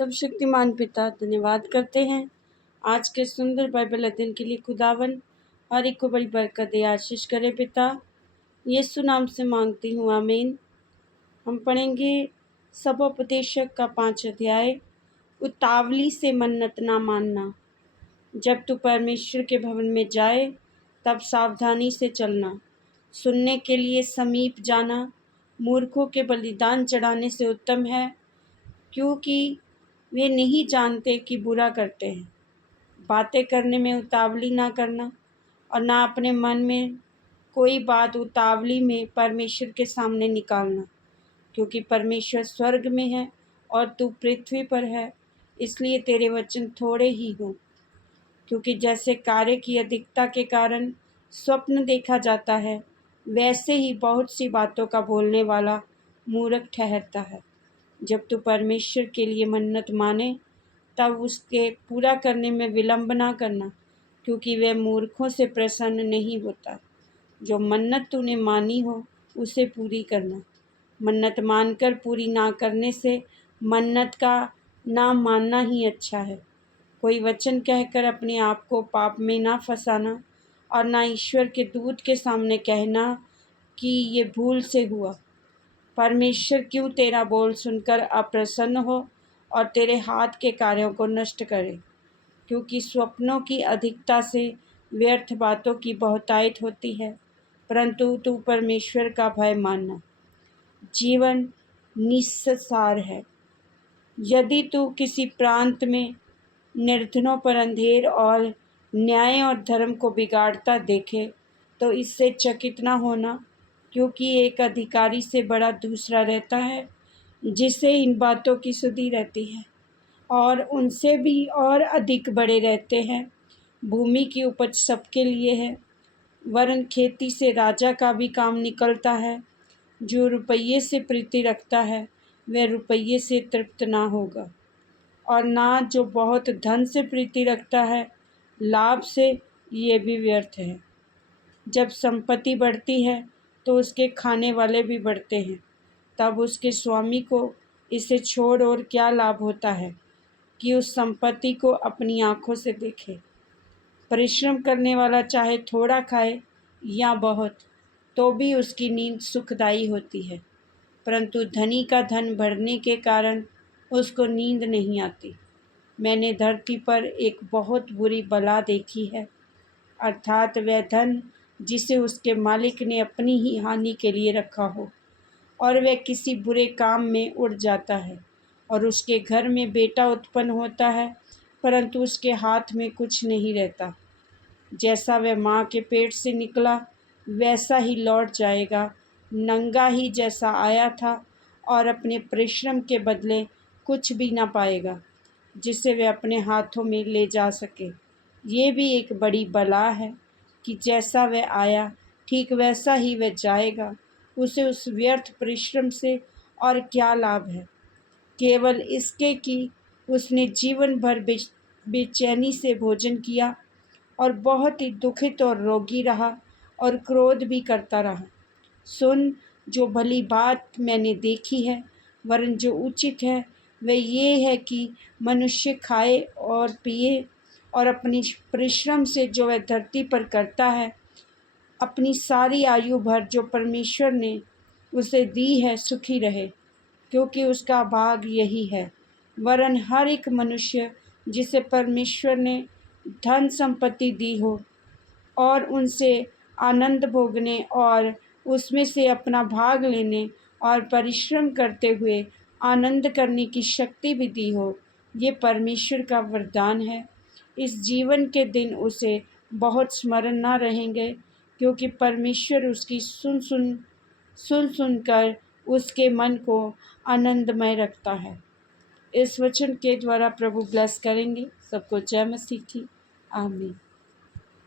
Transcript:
सर्वशक्तिमान पिता धन्यवाद करते हैं आज के सुंदर बाइबल अध्ययन के लिए। खुदावन हर एक को बड़ी बरकत दे, आशीष करे पिता। यीशु नाम से मांगती हूँ, आमीन। हम पढ़ेंगे सबोपदेशक का 5 अध्याय, उतावली से मन्नत ना मानना। जब तू परमेश्वर के भवन में जाए तब सावधानी से चलना, सुनने के लिए समीप जाना मूर्खों के बलिदान चढ़ाने से उत्तम है, क्योंकि वे नहीं जानते कि बुरा करते हैं। बातें करने में उतावली ना करना और ना अपने मन में कोई बात उतावली में परमेश्वर के सामने निकालना, क्योंकि परमेश्वर स्वर्ग में है और तू पृथ्वी पर है, इसलिए तेरे वचन थोड़े ही हों। क्योंकि जैसे कार्य की अधिकता के कारण स्वप्न देखा जाता है, वैसे ही बहुत सी बातों का बोलने वाला मूर्ख ठहरता है। जब तू परमेश्वर के लिए मन्नत माने तब उसके पूरा करने में विलंब ना करना, क्योंकि वह मूर्खों से प्रसन्न नहीं होता। जो मन्नत तूने मानी हो उसे पूरी करना। मन्नत मानकर पूरी ना करने से मन्नत का ना मानना ही अच्छा है। कोई वचन कहकर अपने आप को पाप में ना फंसाना और ना ईश्वर के दूत के सामने कहना कि ये भूल से हुआ। परमेश्वर क्यों तेरा बोल सुनकर अप्रसन्न हो और तेरे हाथ के कार्यों को नष्ट करे, क्योंकि स्वप्नों की अधिकता से व्यर्थ बातों की बहुतायत होती है, परंतु तू परमेश्वर का भय मानना जीवन निस्सार है। यदि तू किसी प्रांत में निर्धनों पर अंधेर और न्याय और धर्म को बिगाड़ता देखे तो इससे चकित न होना, क्योंकि एक अधिकारी से बड़ा दूसरा रहता है जिसे इन बातों की सुधि रहती है, और उनसे भी और अधिक बड़े रहते हैं। भूमि की उपज सबके लिए है, वरन खेती से राजा का भी काम निकलता है। जो रुपये से प्रीति रखता है वह रुपये से तृप्त ना होगा, और ना जो बहुत धन से प्रीति रखता है लाभ से, ये भी व्यर्थ है। जब संपत्ति बढ़ती है तो उसके खाने वाले भी बढ़ते हैं, तब उसके स्वामी को इसे छोड़ और क्या लाभ होता है कि उस संपत्ति को अपनी आँखों से देखे। परिश्रम करने वाला चाहे थोड़ा खाए या बहुत, तो भी उसकी नींद सुखदायी होती है, परंतु धनी का धन बढ़ने के कारण उसको नींद नहीं आती। मैंने धरती पर एक बहुत बुरी बला देखी है, अर्थात वह धन जिसे उसके मालिक ने अपनी ही हानि के लिए रखा हो, और वह किसी बुरे काम में उड़ जाता है, और उसके घर में बेटा उत्पन्न होता है, परंतु उसके हाथ में कुछ नहीं रहता। जैसा वह माँ के पेट से निकला वैसा ही लौट जाएगा, नंगा ही जैसा आया था, और अपने परिश्रम के बदले कुछ भी ना पाएगा जिसे वह अपने हाथों में ले जा सके। ये भी एक बड़ी बला है कि जैसा वह आया ठीक वैसा ही वह जाएगा। उसे उस व्यर्थ परिश्रम से और क्या लाभ है, केवल इसके कि उसने जीवन भर बेचैनी से भोजन किया और बहुत ही दुखित और रोगी रहा और क्रोध भी करता रहा। सुन, जो भली बात मैंने देखी है, वरन जो उचित है, वह ये है कि मनुष्य खाए और पिए और अपनी परिश्रम से जो वह धरती पर करता है, अपनी सारी आयु भर जो परमेश्वर ने उसे दी है सुखी रहे, क्योंकि उसका भाग यही है। वरन हर एक मनुष्य जिसे परमेश्वर ने धन संपत्ति दी हो और उनसे आनंद भोगने और उसमें से अपना भाग लेने और परिश्रम करते हुए आनंद करने की शक्ति भी दी हो, ये परमेश्वर का वरदान है। इस जीवन के दिन उसे बहुत स्मरण न रहेंगे, क्योंकि परमेश्वर उसकी सुन कर उसके मन को आनंदमय रखता है। इस वचन के द्वारा प्रभु ब्लेस करेंगे सबको। जय मसीह की। आमीन।